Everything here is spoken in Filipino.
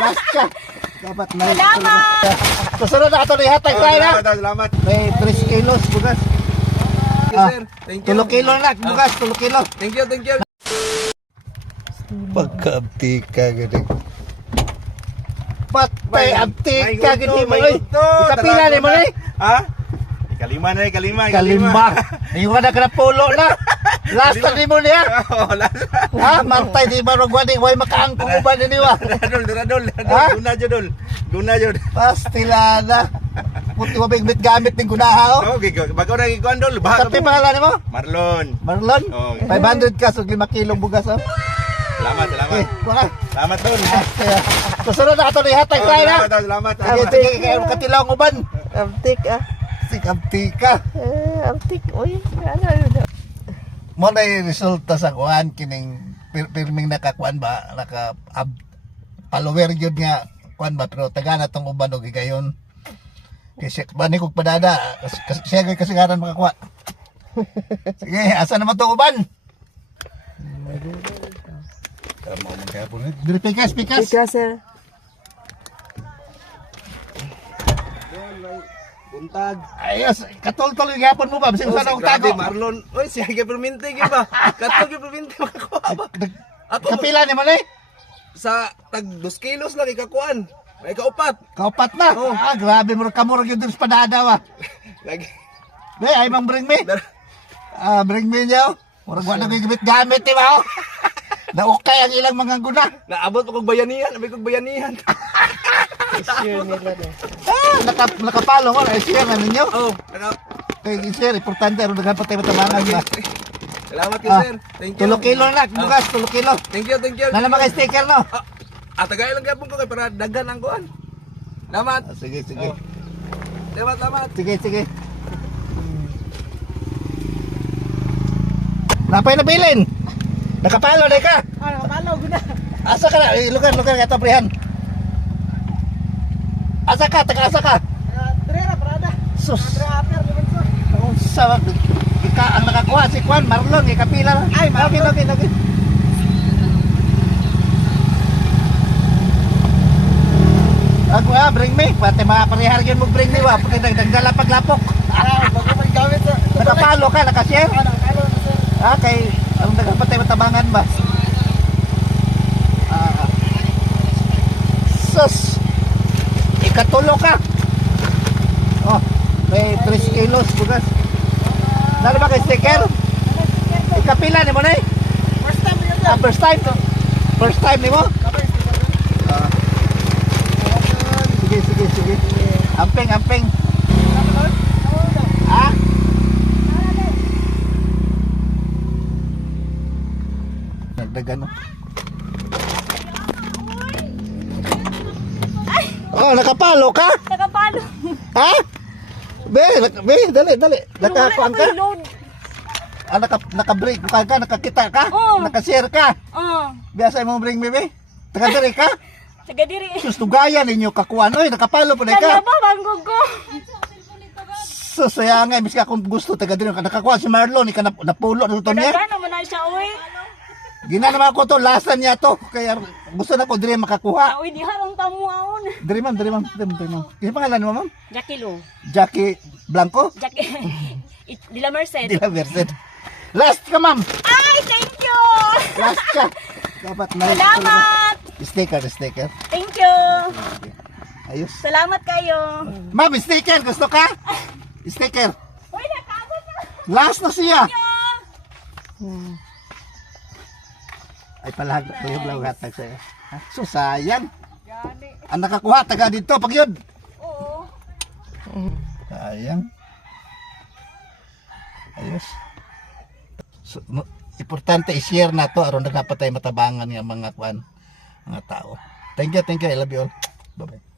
Last ka. Dapat na. Salamat! Susunod na ito na ihatag tayo na. Salamat. May 3 kilos bugas. Thank you, sir. Thank you. 3 kilo na bugas, 3 kilo. Thank you, thank you. Pagka-abti ka gani. Patay abti ka gani mo. Kapila ni mo ni. Ha? Kalima na, kalima. Kalimba. Yung kada ka na pulo na. Last na ni mo niya. Oh, last. Ha? Mantay di ba rogwadi way makaangkong uban ni wa. Duradol. Ha? Guna jud. Pastilada. Puti mo bigmit gamit ning gunaha oh. Oh, bago na gikondol. Bago. Kapti pangalan nimo? Marlon. Marlon? Oh. 500 ka so 5 kilong bugas oh. Salamat. Okay, wala. Salamat don. Susunod na ito na ihatag tayo na. Salamat. Sige, kayo katilaw ng uban. Amtik ah. Sige, abti ka. Amtik. Uy, ano. Mo na yung resulta sa kuhan kining pirming nakakuan ba naka follower yun nga kuan ba pero taga na tong uban og gayon kasi ba ni kog padada siya kay kasigaran makakuha. Sige, asa naman tong uban? Tama mo kaya po ni. Diri pikas. sir. Buntag. Ayos, katol-tol yung yapon mo ba? Bising usan akong tago. Marlon. Oy, siya kay permente gyud ba? Katog kay permente makakuha ba? Kapila ni mo ni? Sa tag 2 kilos lang ikakuan. May kaupat. Kaupat na. Oh. Grabe mo kamurag yun din sa padada wa. Lagi. Be, ay mang bring me. Bring me niyo. Murag wala ko gamit di ba? Naukay ang ilang mga guna. Naabot ko kog bayanihan, abay kog bayanihan. Sure nila na. Nakapalo ko. Ay siya nga ninyo. Oh, Kay sir, importante. Ano nagkapatay matamangan ba? salamat kay sir. Thank you. 3 kilo na. Bukas, 3 kilo. Thank you. Nalaman kay sticker no? Tagay lang gyapon ko kay para daghan ang kuan. Salamat. Sige. Oh. Salamat. Sige. Napay na bilin. Nakapalo na ka. Nakapalo ko na. Asa ka na? Lugar ka tabrihan. Asa ka? Taga-asa ka? Trera, parada. Sus. Trera, dimenso. Sa ang nakakuha si Juan Marlon kapila. Ay, Marlon. Okay. Ako bring me. Pati mga parihar yun mo bring me wa. Pati nagdala paglapok. Bago may gamit sa. Nakapalo ka, nakashare. Nakapalo na sir. Kay ang nagpatay matabangan ba? Sus. Ikatulo ka. Oh, may 3 kilos bugas. Nalo ba kay sticker? Ikapila ni mo na eh? First time yun sir. First time? First time ni mo? Sige. Amping. Ha? Nagdagan oh, nakapalo ka? Nakapalo. Ha? Be, dali. Nakakuan ka? Naka-break ka, nakakita ka? Oo. Nakashare ka? Oh, Biasa mo bring me, be? Taga-diri ka? taga diri. Sus, tugayan ninyo kakuan. Oy, nakapalo pa na Kanya ka. ba banggog ko? Sus, saya nga, miski akong gusto, taga-diri ka. Nakakuha si Marlon, ika napulo na ito niya. Taga naman na siya uy. Gina naman ko to, lasan niya to. Kaya gusto na ko diri makakuha. Uy, di harong tamo aon. Diri ma'am. Kasi pangalan mo, ma'am? Jackie Lo. Jackie Blanco? Jackie. Dila Merced. Dila Merced. Last ka, ma'am. Ay, thank you. Last ka. Dapat na. Salamat. Sticker. Thank you. Ayos. Salamat kayo. Ma'am, sticker. Gusto ka? Sticker. Uy, nakabot na. Last na siya. Yeah. Ay, palag ko yung hatag sa'yo. So, sayang. Ang nakakuha, taga dito. Pag yun. Oo. Sayang. Ayos. So, importante i-share na to aron nagapatay matabangan ng mga kuan, mga tao. Thank you. I love you all. Bye-bye.